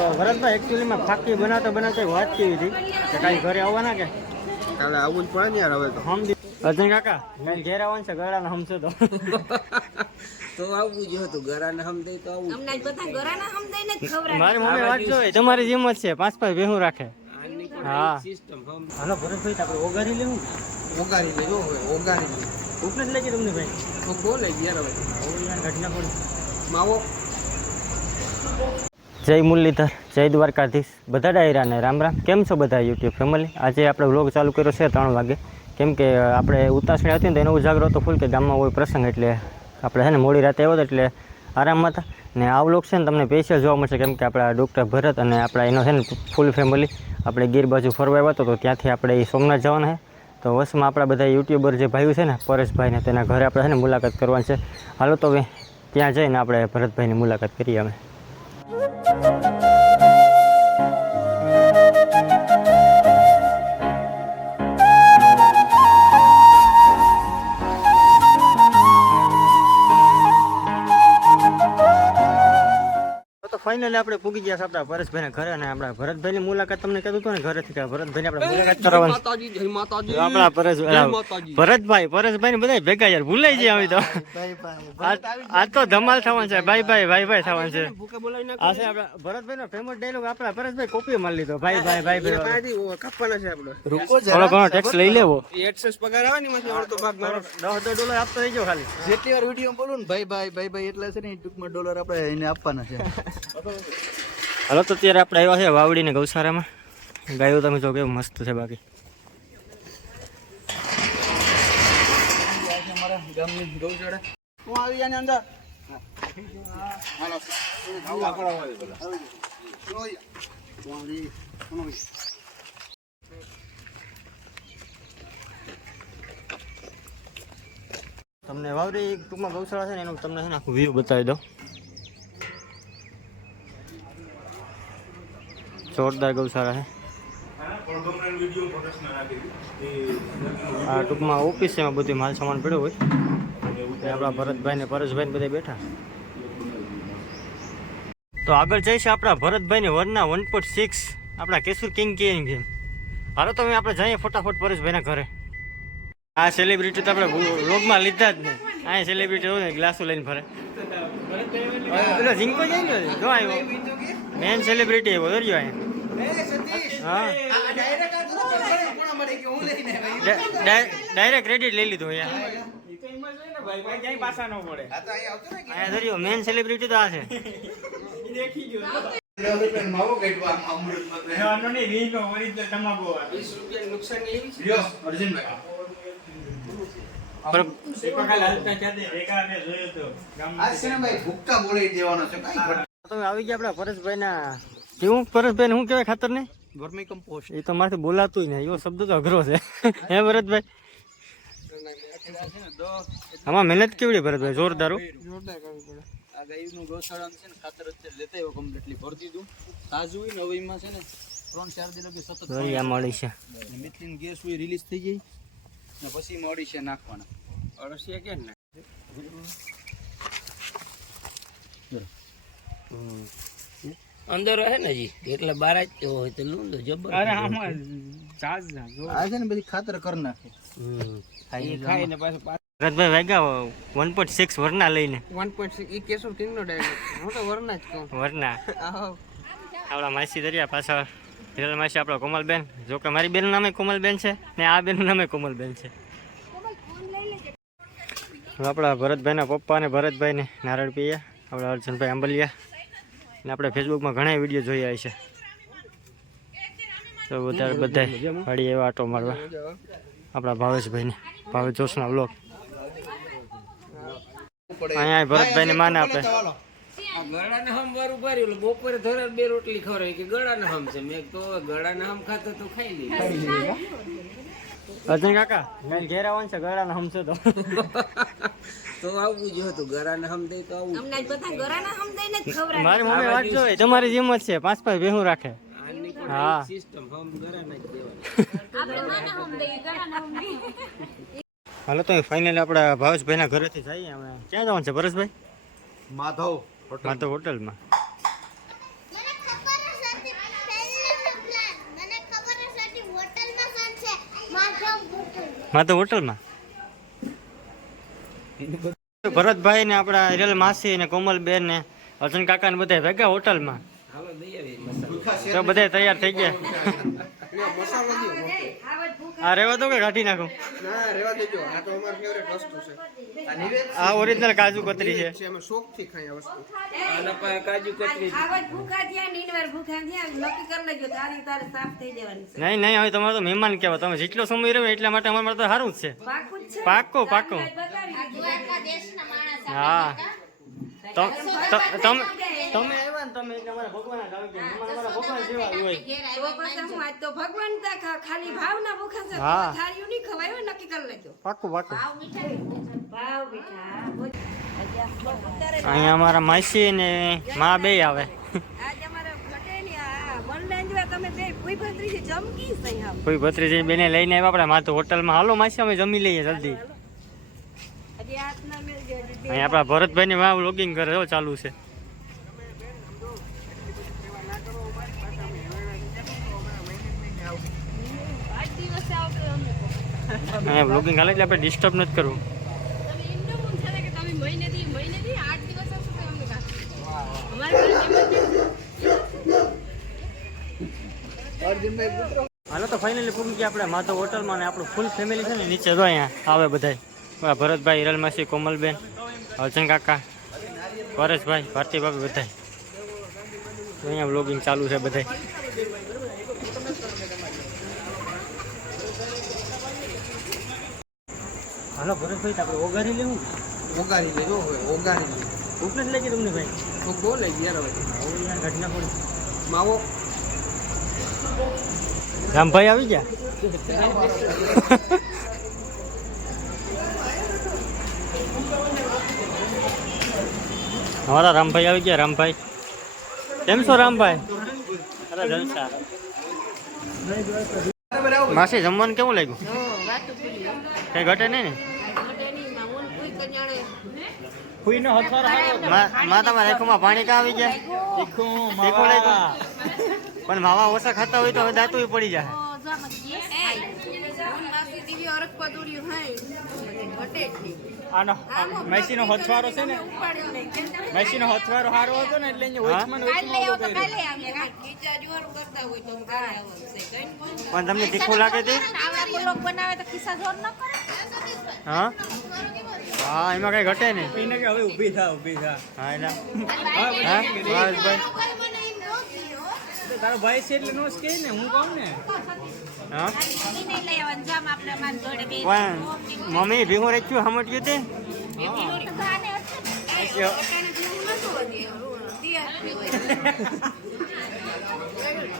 તો ભરતભાઈ એકચ્યુઅલીમાં ફાકી બનાવતા બનાવતા વાત કેવી હતી કે કાંઈ ઘરે આવવાના કે? કાલે આવું જ પડે ને યાર હવે તો. હમ અર્જુન કાકા કાંઈ ઘેર આવવાનું છે? ગળાને હમશો તો. તો આવવું જ હતું. ગરાને સમજાય તો આવું અમને બધા ઘરાના સમજાઈને જ ખવડાવે. મારી મમ્મી વાત જોઈએ તમારી જેમ જ છે. પાંચ પાંચ બેહું રાખે. હા. સિસ્ટમ હમ. હાલો ભરતભાઈ આપણે ઓગારી લેવું ઓગારી લેજો ઓગારી લે ભૂખ જ લાગી તમને ભાઈ? તો બોલે યાર હવે. ઘટના પડી. માવો. જય મુરલીધર, જય દ્વારકાધીશ. બધા ડાયરાને રામ રામ. કેમ છો બધા યુટ્યુબ ફેમિલી? આજે આપણે વ્લોગ ચાલુ કર્યો છે ત્રણ વાગે. કેમ કે આપણે ઉતાસણી હતી ને તો એનો ઉજાગરો હતો ફૂલ કે ગામમાં કોઈ પ્રસંગ એટલે આપણે છે ને મોડી રાતે આવ્યો એટલે આરામમાં હતા. ને આ વ્લોગ છે ને તમને સ્પેશિયલ જોવા મળશે કેમ કે આપણા ડૉક્ટર ભરત અને આપણા એનો છે ને ફૂલ ફેમિલી આપણે ગીર બાજુ ફરવા આવ્યો હતો તો ત્યાંથી આપણે એ સોમનાથ જવાના છે તો વસમાં આપણા બધા યુટ્યુબર જે ભાઈઓ છે ને પરેશભાઈને તેના ઘરે આપણે છે ને મુલાકાત કરવાની છે. હાલો તો હવે ત્યાં જઈને આપણે ભરતભાઈની મુલાકાત કરીએ અમે. ફાઇનલી આપણે પૂગી ગયા આપણા પરેશભાઈના ઘરે અને આપણા ભરતભાઈની મુલાકાત તમને કીધું હતું ને ઘરેથી કે ભરતભાઈ આપણે મુલાકાત કરવાની માતાજી જય માતાજી. આપણા ભરતભાઈ પરેશભાઈ ને બધા ભેગા યાર ભૂલાઈ જાય આવી તો. આ- તો ધમાલ થવાનું છે. ભાઈ ભાઈ ભાઈ ભાઈ થવાનું છે ભૂખે બોલાવી નાખ આ છે આપણા ભરતભાઈ નો ફેમસ ડાયલોગ આપણા ભરતભાઈ કોપી મારી લીધો. ભાઈ ભાઈ ભાઈ ભાઈ. કાપવાના છે આપણે. થોડો ઘણો ટેક્સ લઈ લેવો. એક્સેસ પગાર આવે ને એમાંથી અડધો ભાગ મારો. દસ દસ ડોલર આપતો રહીજો ખાલી. જેટલી વાર વીડિયો બોલું ને ભાઈ ભાઈ ભાઈ ભાઈ એટલે છે ને ટૂંકમાં ડોલર આપણે એને આપવાના છે. હાલો, તો અત્યારે આપણે આવ્યા છે વાવડીને ગૌશાળામાં. ગાયો તમે જો કેવું મસ્ત છે બાકી. તમને વાવડી ટૂંકમાં ગૌશાળા છે ને એનું તમને છે ને આખું વ્યૂ બતાવી દઉં. જોરદાર ગૌશાળા છે આ ટૂંકમાં ઓફિસ છે એમાં બધું માલ સામાન પડ્યો હોય. આપણા ભરતભાઈ ને પરેશભાઈ બધા બેઠા. તો આગળ જઈશ આપણા ભરતભાઈ ને વરના વન પોઈન્ટ સિક્સ. આપણા કેશુર કિંગ કિંગ ગેમ હાલો તો આપણે જઈએ ફટાફટ પરેશભાઈના ઘરે. આ સેલિબ્રિટી તો આપણે વ્લોગમાં લીધા જ નહીં. આ સેલિબ્રિટી હોય ને ગ્લાસો લઈને ફરે. પેલો ઝીંકો જાય ને? જો આવ્યો મેન સેલિબ્રિટી એવો દોર્યો અહીંયા હા. ડાયરેક્ટ ક્રેડિટ લઈ લીધું અહીંયા. મેન સેલિબ્રિટી તો આ છે. ભૂક્કા દેવાનો. તમે આવી ગયા આપણા પરેશભાઈના કેવું પરેશભાઈ શું કહેવાય ખાતર ને વર્મી કમ્પોસ્ટ એ તો મારાથી બોલાતું ને એવો શબ્દ તો અઘરો છે. હે ભરતભાઈ? આમાં મહેનત કેવડી ભરતભાઈ? જોરદાર. આ ગાયનું ગૌશાળા છે ને ખાતર અત્યારે લેતા આવ્યો કમ્પ્લીટલી ભરી દીધું. તાજું હોય ને હવે છે ને ત્રણ ચાર દિન લગી સતત મળી છે. મિથિન ગેસ હોય રિલીઝ થઈ જાય. ને પછી મળી છે નાખવાના. અળસિયા કે ને? અંદર હે ને જી એટલે બાર જ તેવો હોય તો લૂંદો જબર આ છે ને બધી ખાતર કરી નાખે. એ ખાઈને પાછું ભરતભાઈ વાગ્યા વન પોઈન્ટ સિક્સ વરના લઈને. વન પોઈન્ટ સિક્સ એ કેશવ ટીમ નો ડાયરેક્ટ હું તો વરના જ કહું. વરના. આપણા માસી દરિયા પાછળ હિરલ માસી આપણો કોમલબેન. જો કે મારી બેનનું નામે કોમલબેન છે ને આ બેનનું નામે કોમલબેન છે. આપણા ભરતભાઈના પપ્પા અને ભરતભાઈને નારળ પીયા આપણા અર્જુનભાઈ આંબલિયા. ને આપણે ફેસબુકમાં ઘણા વીડિયો જોયા છે તો વધારે બધા વાળી એવા આટો મારવા. આપણા ભાવેશભાઈને ભાવેશ જોશના બ્લોક અહીંયા ભરતભાઈને માને આપણે. આ હમ વાર ઊભા રહ્યું બપોરે ધરે બે રોટલી ખવડાવી કે ગળાને હમ છે? મેં તો ગળાને હમ ખાતો તો ખાઈ લઈ અર્જુન કાકા મેં ઘેર આવવાનું છે ગળાને હમશે તો. તો આવવું જોઈએ તો ગળાને હમ દઈ તો આવું અમને બધા ઘરાના સમજાઈને ને ખબર મારી મમ્મી વાત જોઈએ તમારી જેમ જ છે પાંચ પાંચ બેહું રાખે. હા. સિસ્ટમ હમ ગળાને જ દેવાય આપણે માના સમજાઈએ, ઘરાના સમજાઈએ. હાલો તો ફાઇનલી આપણા ભાવેશભાઈના ઘરેથી જઈએ અમે ક્યાં જવાનું છે પરેશભાઈ માધવ માધવ હોટલમાં માં તો હોટલમાં? ભરતભાઈ ને આપણા રેલ માસી ને કોમલબેન ને અર્જુન કાકા ને બધા ભેગા હોટલમાં? તો બધા તૈયાર થઈ ગયા. આ રેવા દો કે કાઢી નાખો? ના રેવા દેજો. આ તો અમારી ફેવરેટ વસ્તુ છે. આ ઓરિજિનલ કાજુ કતરી છે. છે અમે શોખથી ખાઈ આ વસ્તુ. આના પાસે કાજુ કતરી આવા ભૂખા થયા ને ભૂખા થયા નક્કી કરી લેજો તારી તારે સાફ થઈ જવાની છે. નહીં નહીં હવે તમારે તો મહેમાન કહેવાય. તમે જેટલો સમય રહ્યો એટલા માટે અમારે તો સારું જ છે. પાકો બતાવી હા. તમે તમે આવ્યા ને તમે એટલે અમારા ભગવાન જ આવી ગયા મહેમાન ભગવાન જેવા હોય. તો પછી હું આજ તો ભગવાન તા ખાલી ભાવના ભૂખા છે હા. નહીં ખવાય નક્કી કરી લેજો. પાક્કું પાક્કું ભાવ મીઠા અત્યારે અહીંયા અમારા માસી ને મા બે આવે. કોઈ ભત્રીજી બેને લઈને આવ્યા આપણે. માથું હોટલમાં હાલો માસી અમે જમી લઈએ જલ્દી. અહીંયા આપણા ભરતભાઈ ની વાવ લોગિંગ કરે જો ચાલુ છે. અહીંયા હાલે એટલે આપણે ડિસ્ટર્બ નથી કરવું. હાલો તો ફાઇનલી પૂરી ગયા આપણે માધવ હોટલમાં ને આપણું ફૂલ ફેમિલી છે ને નીચે જો અહીંયા આવે બધાય. ભરતભાઈ હિરલ માસી કોમલબેન. અર્જન કાકા પરેશભાઈ ભારતી ભાભી બધાય. અહીંયા બ્લોગિંગ ચાલુ છે બધાય. હાલો ભરતભાઈ આપણે ઓગારી લેવું? ઓગારી લેજો ઓગારી ભૂખ લઈ લાગી તમને ભાઈ? તો બોલે લઈ હવે. યાર ઘટના પડી. માવો. રામભાઈ આવી ગયા? અમારા રામભાઈ આવી ગયા રામભાઈ. કેમ છો રામભાઈ? અરે જલસા. માસી જમવાનું કેવું લાગ્યું? કઈ ઘટે નહીં ને? મા- મા તમારા આંખોમાં પાણી કાં આવી ગયા? પણ માવા ઓછા ખાતા હોય તો હવે દાંતું પડી જાય. આનો મેસીનો હથવારો છે ને? મેસીનો હથવારો હારો હતો ને એટલે ઊભો કર્યો. પણ તમને તીખું લાગે છે બનાવે તો ખિસ્સા જોર ન કરે? હા? હા એમાં કઈ ઘટે નહીં. પીને કે હવે ઊભી થા ઊભી થા. હા એના. હા બસ તારો ભાઈ છે એટલે નો જ કહે ને હું કહું ને. મમ્મી, ભીહું રાખ્યું, સમજ્યું તે?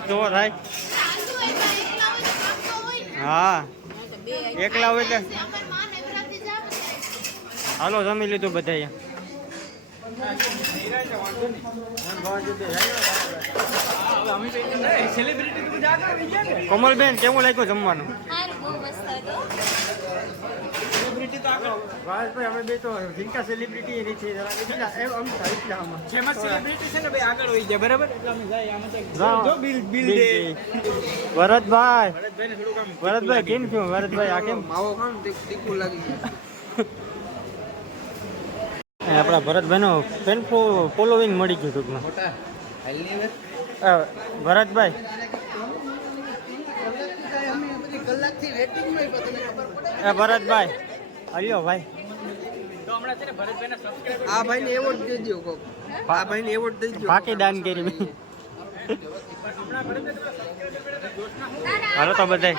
તો થાય. હા. એકલા હોય એટલે હાલો, જમી લીધું બધા સેલિબ્રિટી તો બધા આગળ આવી ગયા ને કોમલબેન કેવું લાગ્યું જમવાનું? અમે બે તો સેલિબ્રિટી એની છે જરા એમ આમ થાય આમાં. ફેમસ સેલિબ્રિટી છે ને ભાઈ આગળ હોય જાય બરાબર? એટલે અમે જાય આમાં જો બિલ બિલ દે. ભરતભાઈ ભરતભાઈ કેમ છું? ભરતભાઈ આ કેમ? માવો ખાવ તીખું- લાગી આપણા ભરતભાઈનો પેન ફોલોવિંગ મળી ગયું ટૂંકમાં. ભરતભાઈ અમે બધી કલાકથી વેટિંગમાં પણ તમને ખબર પડે એ ભરતભાઈ હલ્યો ભાઈ. તો હમણાં ને ભરતભાઈના સબસ્ક્રાઇબર આ ભાઈને એવોર્ડ દઈ દો કોક. ભાઈને એવોર્ડ દઈ દો બાકી દાન કરી મેં. હાલો તો બધાય.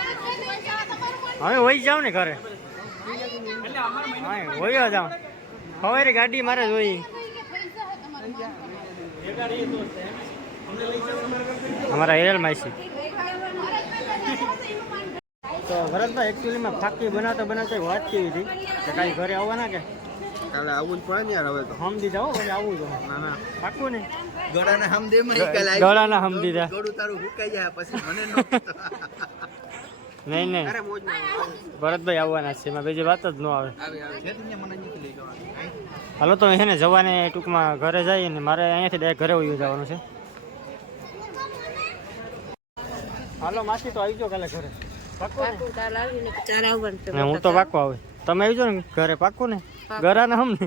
હવે વહી જાવ ને ઘરે. હા વહી જાવ હવે ગાડી મારે જોઈ. અમારા હિરલ માસી. તો ભરતભાઈ એકચ્યુઅલીમાં ફાકી બનાવતા બનાવતા વાત કેવી હતી? કે કાંઈ ઘરે આવવાના કે? કાલે આવું જ પડે ને યાર હવે તો. હમ દીધા હો ઘરે આવું જો ના ના. પાકું ને? ગળાને હમ દે માં કાલે ગળાના હમ દીધા. ગળું તારું હુકાઈ જાય પછી મને ન નહીં નહીં. ભરતભાઈ આવવાના છે એમાં બીજી વાત જ ન આવે. હાલો તો છે ને જવાનું ટૂંકમાં ઘરે જઈએ ને મારે અહીંયાથી ડાયરેક્ટ ઘરે ઉયું જવાનું છે. હાલો માસી તો આવી જાઓ કાલે ઘરે. ને? હું તો પાકો આવે. તમે આવજો ને ઘરે પાકું ને? ગરાને હમ ને.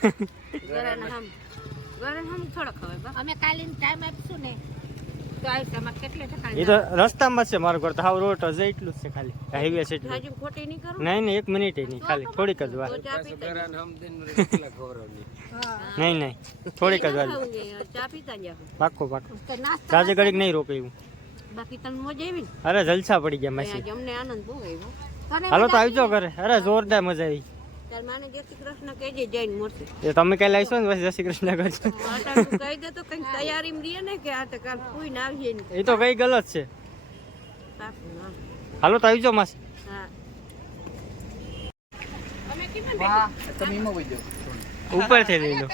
ગરાના હમ. ગરાના હમ થોડા ખવાય અમે કાલે ટાઈમ આપશું ને. એ તો રસ્તામાં જ છે મારું ઘર તો હાવ રોડ હજે એટલું જ છે ખાલી. હાઈવે છે એટલું. હજુ ખોટી નહીં નહીં એક મિનિટ નહીં ખાલી થોડીક જ વાર નહીં. નહીં થોડીક જ વાર પાકો પાકો તો ઘડીક નહીં રોકાયું. બાકી તને મજા આવી ને? અરે જલસા પડી ગયા માસી. હાલો તો આવજો ઘરે. અરે જોરદાર મજા આવી. એ તમે કઈ લાવશો ને પછી જય શ્રી કૃષ્ણ કરશો કહી દે તો કંઈક તૈયારી રહીએ ને કે આ તો કાલ કોઈ ના આવીએ ને એ તો કઈ ગલત છે. હાલો તો આવજો માસી. હા. અમે કેમ હા તમે એમાં વહી જાઓ. ઉપરથી લઈ લો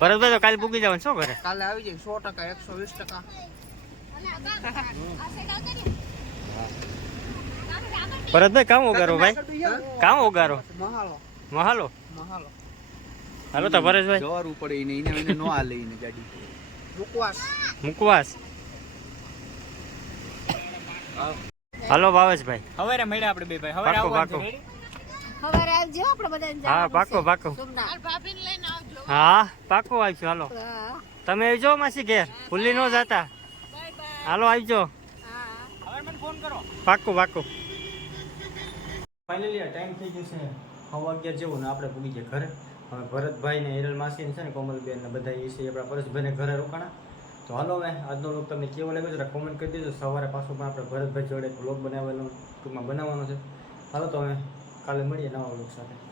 ભરતભાઈ તો કાલે પૂકી જવાનું શું કરે કાલે આવી જાય સો ટકા એકસો વીસ ટકા. ભરતભાઈ કામ ઉગારો ભાઈ. કામ ઉગારો. મહાલો. મહાલો મહાલો હાલો. તો પરેશભાઈ જવારું પડે એને એને એને નો આ લઈને ગાડી. મુકવાસ. મુકવાસ. હાલો ભાવેશભાઈ. હવે મળ્યા આપણે બે ભાઈ. પાકો પાકો સવારે આવજો આપણે બધા હા પાકો પાકો ભાભીને લઈને આવજો. હા પાકો આવજો હાલો. તમે આવજો માસી ઘેર. ભૂલી ન જાતા. હાલો આવજો. પાકો પાકો ફાઇનલી ટાઈમ થઈ ગયો છે. હવા અગિયાર જેવું ને આપણે પૂગી ગયા ઘરે. હવે ભરતભાઈ ને હિરલ માસી છે ને કોમલબેન ને બધા એ છે આપણા પરેશભાઈને ઘરે રોકાણા. તો હાલો હવે, આજનો લોક તમને કેવો લાગ્યો છે કોમેન્ટ કરી દેજો. સવારે પાછું પણ આપણે ભરતભાઈ જોડે બ્લોગ બનાવવાનો ટૂંકમાં બનાવવાનો છે. હાલો તો હવે કાલે મળીએ નવા લોક સાથે.